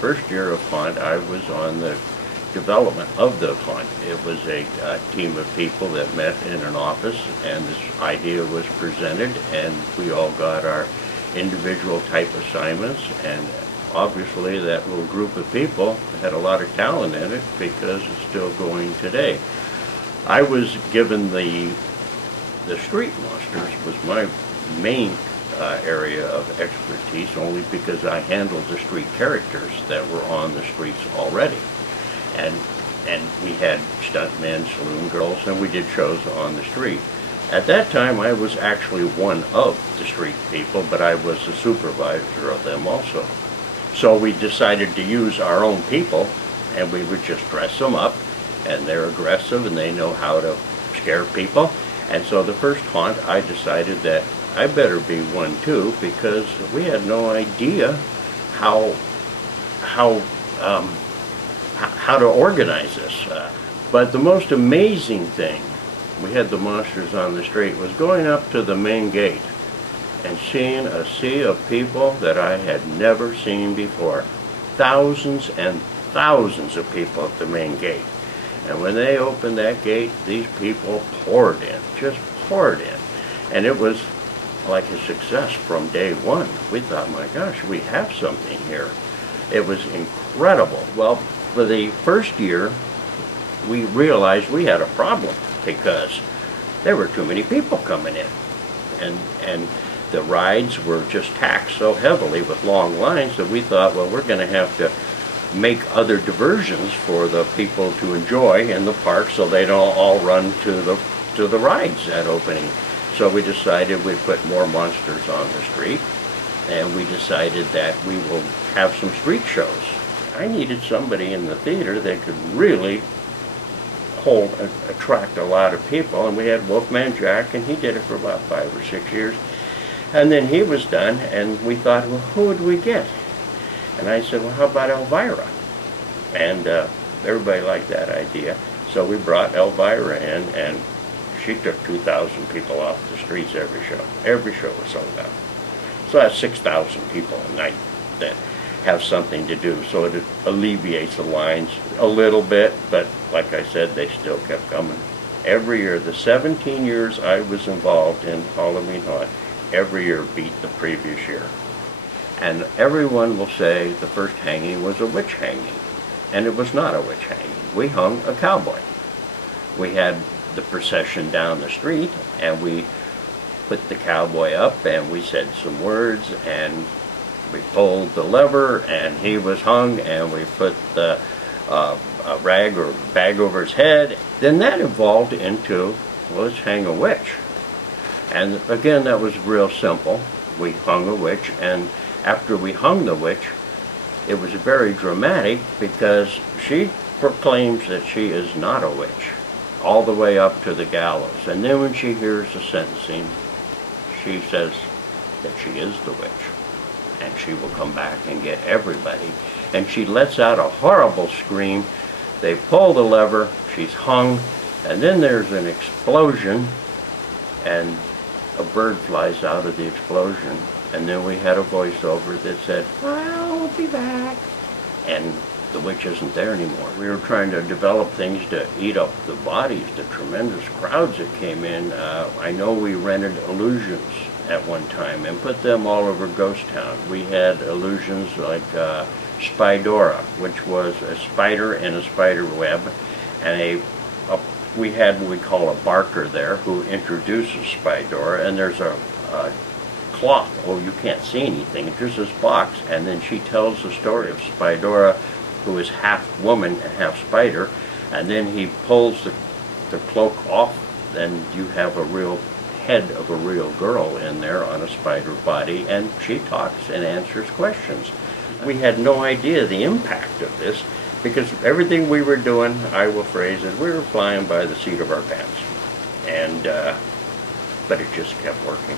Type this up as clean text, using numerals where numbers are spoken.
first year of Haunt, I was on the development of the Haunt. It was a team of people that met in an office, and this idea was presented, and we all got our individual type assignments, and obviously that little group of people had a lot of talent in it because it's still going today. I was given the street monsters was my main area of expertise, only because I handled the street characters that were on the streets already. And we had stuntmen, saloon girls, and we did shows on the street. At that time, I was actually one of the street people, but I was the supervisor of them also. So we decided to use our own people, and we would just dress them up, and they're aggressive, and they know how to scare people. And so the first Haunt, I decided that I better be one too, because we had no idea how to organize this. But the most amazing thing, we had the monsters on the street, was going up to the main gate and seeing a sea of people that I had never seen before. Thousands and thousands of people at the main gate. And when they opened that gate, these people poured in, just poured in. And it was like a success from day one. We thought, my gosh, we have something here. It was incredible. Well, for the first year, we realized we had a problem because there were too many people coming in. And the rides were just taxed so heavily with long lines that we thought, well, we're going to have to make other diversions for the people to enjoy in the park so they don't all run to the rides at opening. So we decided we'd put more monsters on the street, and we decided that we will have some street shows. I needed somebody in the theater that could really attract a lot of people, and we had Wolfman Jack, and he did it for about 5 or 6 years. And then he was done, and we thought, well, who would we get? And I said, well, how about Elvira? And everybody liked that idea. So we brought Elvira in, and she took 2,000 people off the streets every show. Every show was sold out. So that's 6,000 people a night that have something to do. So it alleviates the lines a little bit, but like I said, they still kept coming. Every year, the 17 years I was involved in Halloween Haunt, every year beat the previous year. And everyone will say the first hanging was a witch hanging. And it was not a witch hanging. We hung a cowboy. We had the procession down the street, and we put the cowboy up, and we said some words, and we pulled the lever, and he was hung, and we put the a rag or bag over his head. Then that evolved into, well, let's hang a witch. And again, that was real simple. We hung a witch, and after we hung the witch, it was very dramatic because she proclaims that she is not a witch all the way up to the gallows. And then when she hears the sentencing, she says that she is the witch, and she will come back and get everybody. And she lets out a horrible scream. They pull the lever, she's hung, and then there's an explosion, and a bird flies out of the explosion. And then we had a voiceover that said, I'll be back. And the witch isn't there anymore. We were trying to develop things to eat up the bodies, the tremendous crowds that came in. I know we rented illusions at one time and put them all over Ghost Town. We had illusions like Spidora, which was a spider in a spider web, and we had what we call a barker there who introduces Spidora, and there's a cloth. Oh, you can't see anything. It's just this box, and then she tells the story of Spidora, who is half woman and half spider, and then he pulls the cloak off, and you have a real head of a real girl in there on a spider body, and she talks and answers questions. We had no idea the impact of this, because everything we were doing, I will phrase it, we were flying by the seat of our pants. And but it just kept working.